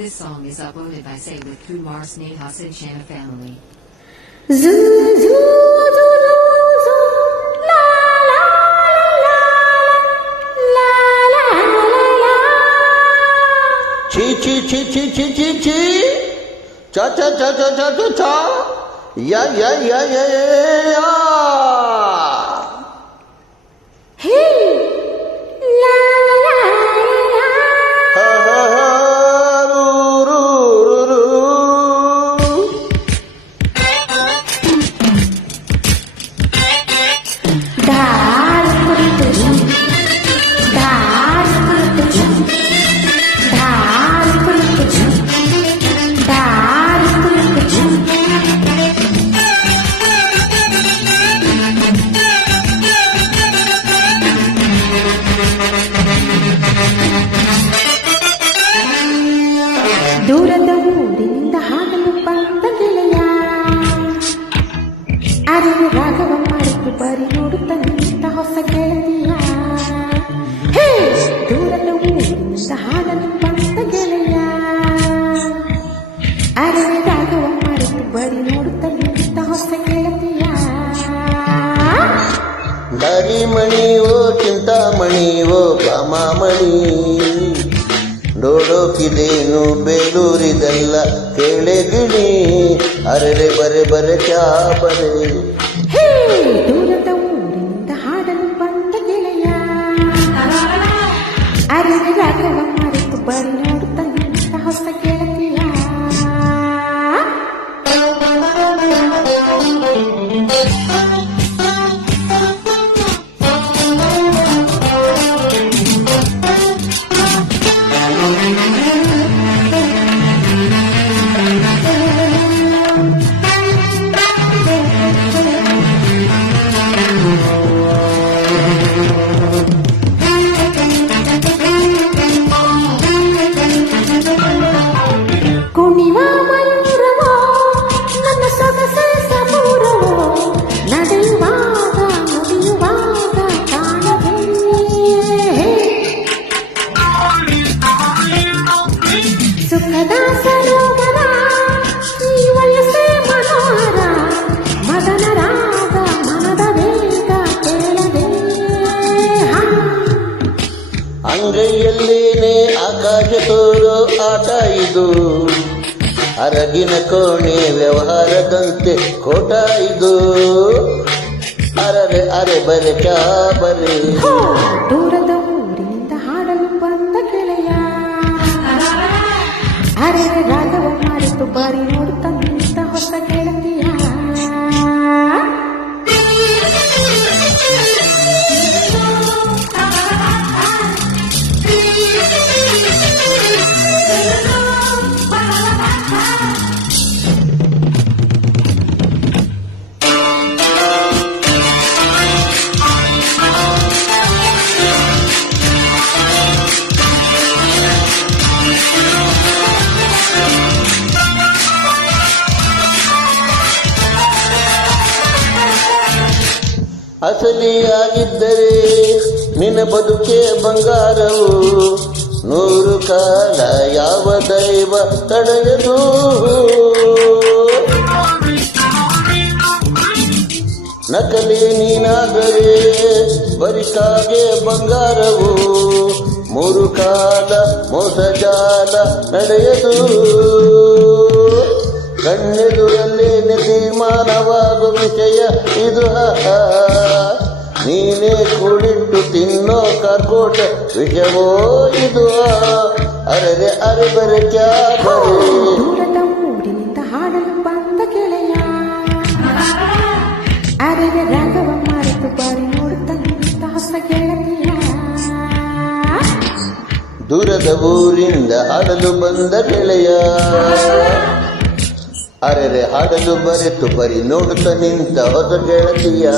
This song is uploaded by Say with Kumar Sneha and Shanna family. Zoo, zoo, zoo, zoo, zoo. La, la, la, la, la, la, la. Chi chi chi chi chi chi chi. Cha cha cha cha cha cha cha. Ya ya ya ya ya. Hey, la, la, la. Ha ha ha. Ru ru ru ru. Dar purtu, dar purtu, dar purtu, dar purtu. ದೂರದ ಊರಿನಿಂದ ಹಾಡಲು ಬಂದ ಗೆಳೆಯ ಅರಿವು ರಾಗವ ಮಾಡಿತು ಬರಿ ನೋಡುತ್ತ ನಿಂತ ಹೊಸ ಗೆಳತಿಯ ಹೇ ದೂರದ ಊರಿನಿಂದ ಹಾಡಲು ಬಂದ ಗೆಳೆಯ ಅರಿವು ರಾಗವ ಮಾಡಿತು ಬರಿ ನೋಡುತ್ತ ನಿಂತ ಹೊಸ ಗೆಳತಿಯ ದಾರಿಮಣಿ ಓ ಚಿಂತಾಮಣಿ ಓ ಕಾಮಮಣಿ ನೋಡೋಕಿದೇನು ಬೇಲೂರಿದೆಲ್ಲ ಕೇಳೆ ಗಿಣಿ ಅರೆ ಬರೆ ಬರೆ ಕ್ಯಾ ಬರೆ ಹೇ ದೂರದ ಊರಿನಿಂದ ಹಾಡಲು ಬಂದ ಗೆಳೆಯ ಅರಿವು ರಾಗವ ಮಾಡಿತು ಬರಿ ನೋಡುತ್ತ ನಿಂತ ಹೊಸ ಗೆಳತಿಯ ಕುಣಿವ ಮಯೂರವೋ ನನ್ನ ಸೊಗಸೆ ಸಮೂರವೋ ನಡೆಯುವಾಗ ನುಡಿಯುವಾಗ ಕಾಣವೇ ಸುಖದ ಸರೋವರ ಈ ವಯಸ್ಸೇ ಮನೋಹರ ಮದನ ರಾಗ ಮನದ ವೇಗ ಕೇಳದೆ ಅಂಗೈಯಲ್ಲೇನೆ ಆಕಾಶ ತೋರೋ ಆಟ ಇದು ಅರಗಿನ ಕೋಣೆ ವ್ಯವಹಾರದಂತೆ ಕೋಟ ಇದು ಅರೆ ಅರೆ ಬರೆ ಕ್ಯಾ ಬರೆ ಹೋ, ದೂರದ ಊರಿನಿಂದ ಹಾಡಲು ಬಂದ ಗೆಳೆಯ ಅರೆ ರಾಗವ ಮಾಡಿತು ಬಾರಿ ನೋಡುತ್ತ ನಿಂತ ಹೊಸ ಗೆಳತಿಯ ಅಸಲಿಯಾಗಿದ್ದರೆ ನಿನ್ನ ಬದುಕೆ ಬಂಗಾರವು ನೂರು ಕಾಲ ಯಾವ ದೈವ ತಡೆಯದು ನಕಲಿ ನೀನಾದರೆ ಬರಿಕಾಗೆ ಬಂಗಾರವು ಮೂರು ಕಾಲ ಮೋಸಜಾಲ ನಡೆಯದು ಕಣ್ಣೆದುರಲ್ಲೇನೆ ತೀರ್ಮಾನವಾಗುವ ವಿಷಯ ಇದು ನೀನೇ ಕೂಡಿಟ್ಟು ತಿನ್ನೋ ಕಾರ್ಕೋಟೆ ವಿಷಯವೋ ಇದು ಅರೆ ಅರೆ ಬರೆ ಕ್ಯಾ ಬರೆ ದೂರದ ಊರಿನಿಂದ ಹಾಡಲು ಬಂದ ಗೆಳೆಯ ಅರೆ ರಾಗವ ಮಾಡಿತು ಬಾರಿ ನೋಡುತ್ತ ನಿಂತ ಹೊಸ ಗೆಳತಿಯ ದೂರದ ಊರಿಂದ ಹಾಡಲು ಬಂದ ಗೆಳೆಯ ಅರೆ ಹಾಡಲು ಬರೆತು ಬರಿ ನೋಡುತ್ತ ನಿಂತ ಹೊಸ ಗೆಳತಿಯ